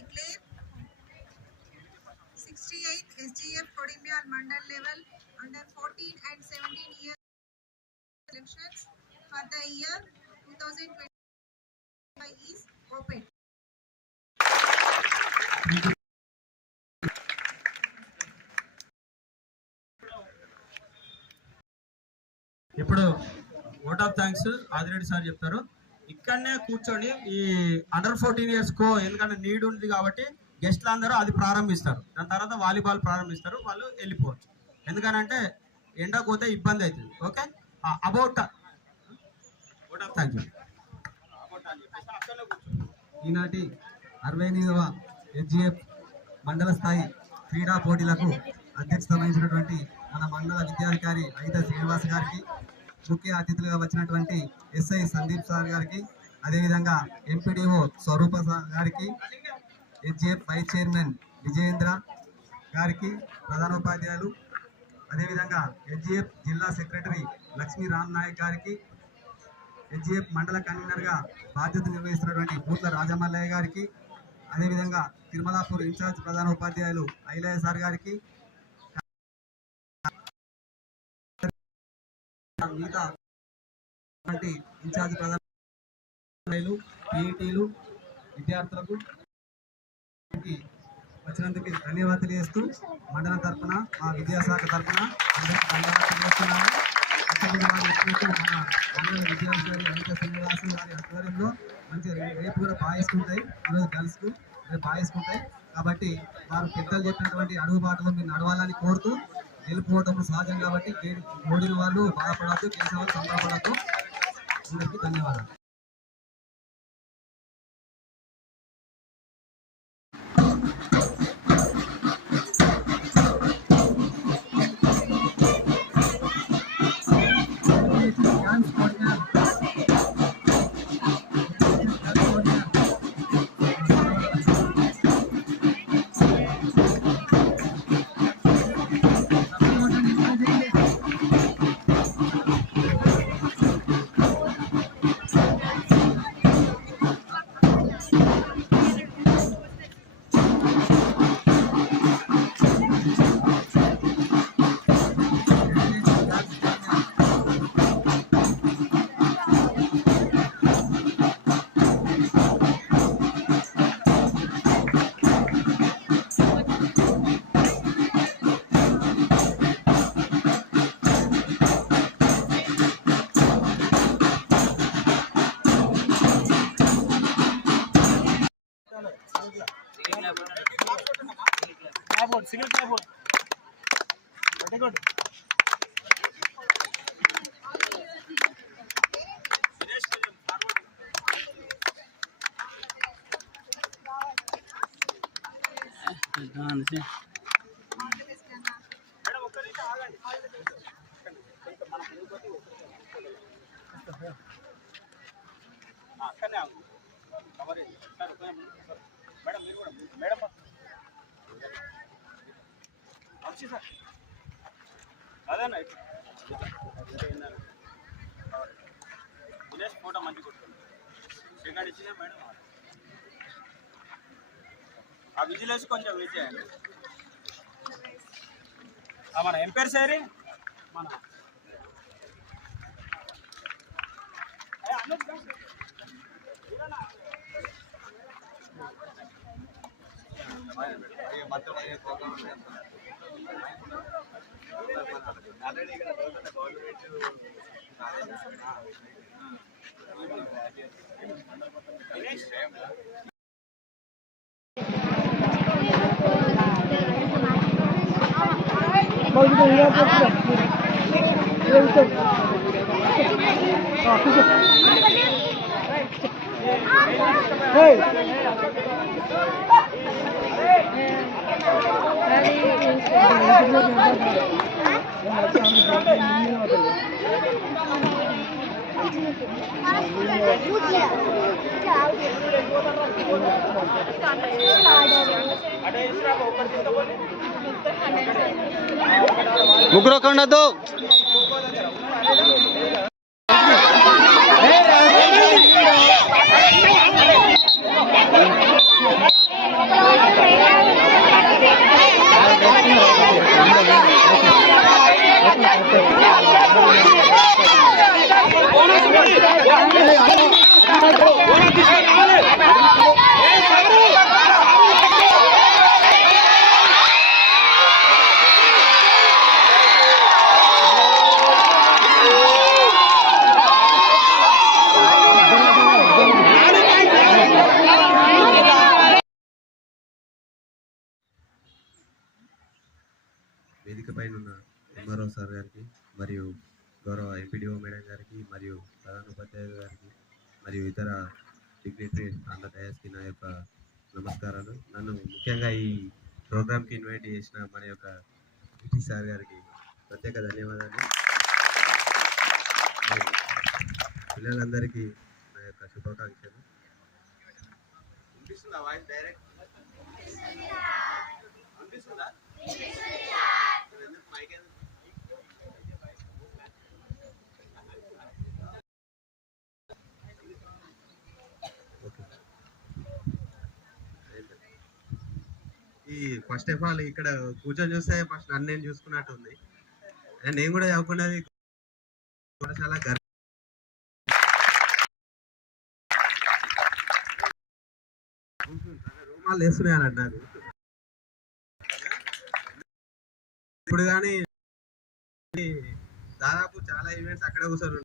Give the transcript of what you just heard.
declare 68th SGF Kodimyal Mandal level under 14 and 17 year elections for the year 2025 is open. ఇప్పుడు vote of thanks Adireddy sir చెప్తారు. ఇక్కడనే కూర్చొని ఈ under 14 years కో ఎందుకంటే need ఉంది కాబట్టి గెస్ట్లు అందరూ అది ప్రారంభిస్తారు. దాని తర్వాత వాలీబాల్ ప్రారంభిస్తారు. వాళ్ళు వెళ్ళిపోవచ్చు. ఎందుకనంటే ఎండకు పోతే ఇబ్బంది అవుతుంది. Okay, about vote of thank you. ఈనాటి 68వ SGF మండల స్థాయి క్రీడా పోటీలకు అధ్యక్షత వహించినటువంటి మన మండల విద్యాధికారి అయిత శ్రీనివాస్ గారికి, ముఖ్య అతిథులుగా వచ్చినటువంటి SI సందీప్ సార్ గారికి, అదేవిధంగా MPDO స్వరూప గారికి, SGF వైస్ చైర్మన్ విజయేంద్ర గారికి, ప్రధానోపాధ్యాయులు, అదేవిధంగా SGF జిల్లా సెక్రటరీ లక్ష్మీ రామ్ నాయక్ గారికి, SGF మండల కన్వీనర్గా బాధ్యత నిర్వహిస్తున్నటువంటి పూట్ల రాజమల్లయ్య గారికి, అదేవిధంగా తిరుమలాపూర్ ఇన్ఛార్జ్ ప్రధాన ఉపాధ్యాయులు ఐలయ్య సార్ గారికి, మిగతా ఇన్ఛార్జ్ ప్రధాన PETలు విద్యార్థులకు వచ్చినందుకు ధన్యవాదాలు చేస్తూ మండలం తరఫున మా విద్యాశాఖ తరఫున అందరికీ ధన్యవాదాలు చేస్తున్నాము. మన మండల విద్యాధికారి అనిత శ్రీనివాసం గారి ఆధ్వర్యంలో మంచి రేపు కూడా బాగేసుకుంటాయి. ఈరోజు గర్ల్స్కు రేపు బాగేసుకుంటాయి కాబట్టి వారు పెద్దలు చెప్పినటువంటి అడుగుబాటులో మీరు నడవాలని కోరుతూ, గెలుపుకోవటం సహజం కాబట్టి ఓడిన వాళ్ళు బాధపడద్దు, గెలిచిన వాళ్ళు సంబరపడద్దు. అందరికీ ధన్యవాదాలు. single tripod. Very good. Photo మంచి సెకండ్ ఇచ్చిన మేడం ఆ విజిలేసి కొంచెం వెయిట్ చేయండి. మన ఎంపైర్ సారీ మన ముగ్గురు కొండదు వేదిక పైన ఉన్న ఎంఆర్ఓ సార్ గారికి మరియు గౌరవ ఎంపీడీఓ మేడం గారికి మరియు ప్రధాన ఉపాధ్యాయులు గారికి మరియు ఇతర డిగ్నిటరీస్ అండ్ డయాస్కి నా యొక్క నమస్కారాలు. నన్ను ముఖ్యంగా ఈ ప్రోగ్రామ్కి ఇన్వైట్ చేసిన మన యొక్క ఈటీ సార్ గారికి ప్రత్యేక ధన్యవాదాలు. పిల్లలందరికీ నా యొక్క శుభాకాంక్షలు. అనిపిస్తుందా వాయిస్ డైరెక్ట్ అనిపిస్తుందా? ఈ ఫస్ట్ ఆఫ్ ఆల్ ఇక్కడ కూర్చొని చూస్తే ఫస్ట్ నన్ను నేను చూసుకున్నట్టు ఉంది. నేను కూడా చదువుకున్నది చాలా రూమాలు వేస్తున్నాయని నాకు ఇప్పుడు కానీ దాదాపు చాలా ఈవెంట్స్ అక్కడ కూర్చొని